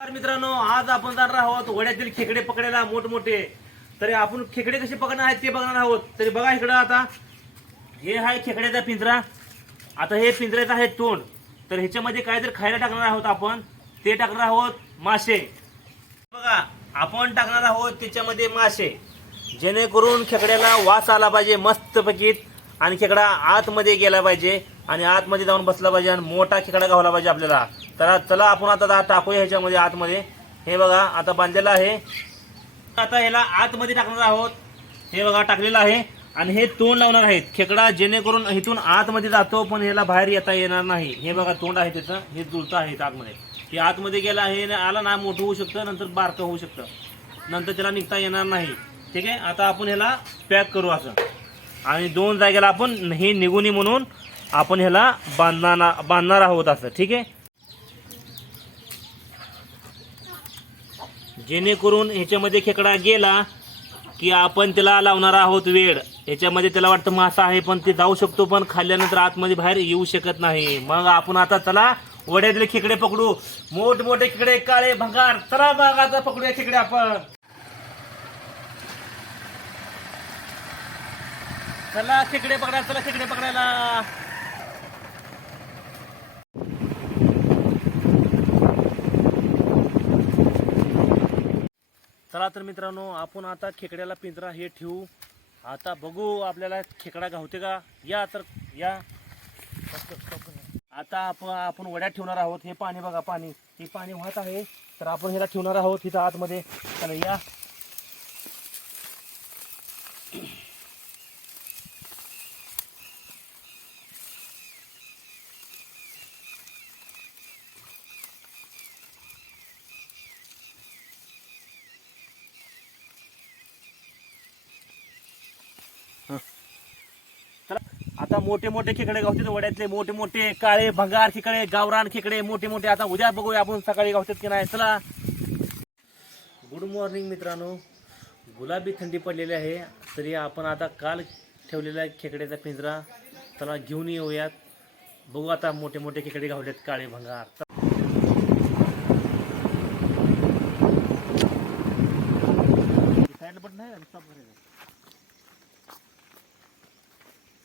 तर मित्रांनो आज आपण जाणार आहोत वड्यातील खेकडे पकडायला मोठमोठे. तरी आपण खेकडे कसे पकडणार आहेत ते बघणार आहोत. तरी बघा इकडं आता. हे आहे खेकड्याचा पिंजरा. आता हे पिंजऱ्याचं आहे तोंड. तर ह्याच्यामध्ये काय तर खायला टाकणार आहोत आपण? ते टाकणार आहोत मासे. बघा आपण टाकणार आहोत त्याच्यामध्ये मासे. जेणेकरून खेकड्याला वास आला पाहिजे मस्त पकीत आणि खेकडा आतमध्ये गेला पाहिजे आणि आतमध्ये जाऊन बसला पाहिजे आणि मोठा खेकडा गावला पाहिजे आपल्याला. तर चला आपण आता टाकूया ह्याच्यामध्ये आतमध्ये. हे बघा आता बांधलेलं आहे. आता ह्याला आतमध्ये टाकणार आहोत. हे बघा टाकलेलं आहे. आणि हे तोंड लावणार आहेत. खेकडा जेणेकरून इथून आतमध्ये जातो पण ह्याला बाहेर येता येणार नाही. हे बघा तोंड आहे त्याचं हे जुळतं आहे आतमध्ये. हे आतमध्ये गेला हे आला ना मोठं होऊ शकतं नंतर बारकं होऊ शकतं. नंतर त्याला निघता येणार नाही. ठीक आहे? आता आपण ह्याला पॅक करू असं. आणि दोन जागेला आपण हे निघुनी म्हणून आपण ह्याला बांधणार बांधणार आहोत असं. ठीक आहे? जेणेकरून ह्याच्यामध्ये खेकडा गेला की आपण त्याला लावणार आहोत वेळ. ह्याच्यामध्ये त्याला वाटतं मासा आहे पण ते जाऊ शकतो पण खाल्ल्यानंतर आतमध्ये बाहेर येऊ शकत नाही. मग आपण आता चला वड्यातले खेकडे पकडू. मोठ मोठे खेकडे काळे भंगार. चला बघ आता पकडूया खेकडे आपण. चला खेकडे पकडा चला खेकडे पकडायला. चला तर मित्रांनो आपण आता खेकड्याला पिंजरा हे ठेवू. आता बघू आपल्याला खेकडा गावते का? या तर या. आता आपण आपण वड्यात ठेवणार आहोत. हे पाणी बघा पाणी. हे पाणी वाहत आहे. तर आपण ह्याला ठेवणार आहोत इथं आतमध्ये. चला या. आता मोठे मोठे खेकडे गावतात वड्यातले मोठे मोठे काळे भंगार खेकडे गावरान खेकडे मोठे मोठे. आता उद्या बघूया आपण सकाळी गावतात की नाही. चला. गुड मॉर्निंग मित्रांनो. गुलाबी थंडी पडलेली आहे तरी आपण आता काल ठेवलेला खेकड्याचा पिंजरा. त्याला घेऊन येऊयात. बघू आता मोठे मोठे खेकडे गावलेत काळे भंगार. नाही स्टॉप करायचं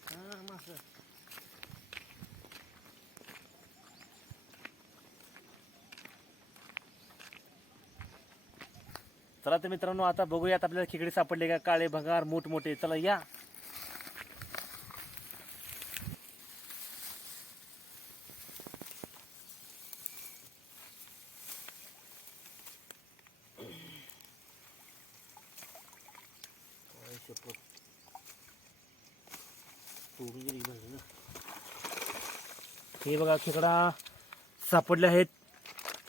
हा, मासं. चला तर मित्रांनो आता बघूयात आपल्याला खेकडे सापडले का? काळे भंगार मोठमोठे. चला या. हे बघा खेकडा सापडले आहेत.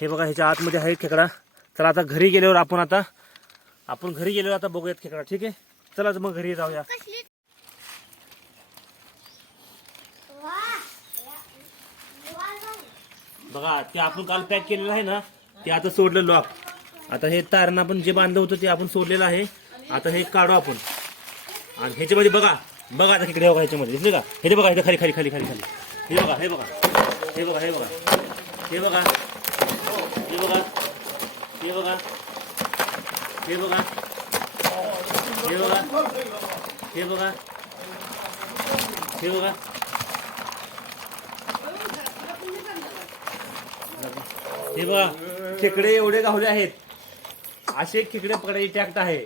हे बघा ह्याच्या आतमध्ये आहे खेकडा. चला आता घरी गेल्यावर आपण आता आपण घरी गेल्यावर आता बघूयात खेकडा ठीक आहे? चला तर मग घरी जाऊया. बघा ते आपण काल पॅक केलेलं आहे ना ते आता सोडलं लॉक आता हे तारण आपण जे बांधलं होतं ते आपण सोडलेलं आहे. आता हे काढू आपण. आणि ह्याच्यामध्ये बघा बघा आता तिकडे बघा ह्याच्यामध्ये दिसले का? हे बघा इथे खाली खाली खाली खाली खाली. हे बघा. हे बघा हे बघा. हे बघा. हे बघा. हे बघा. हे बघा. हे बघा. हे बघा. हे बघा. हे बघा. हे बघा. खेकडे एवढे गावले आहेत. असे खेकडे पकडायची टॅक्ट आहे.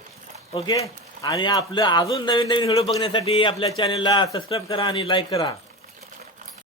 ओके आणि आपलं अजून नवीन नवीन व्हिडिओ बघण्यासाठी आपल्या चॅनेलला सबस्क्राईब करा आणि लाईक करा.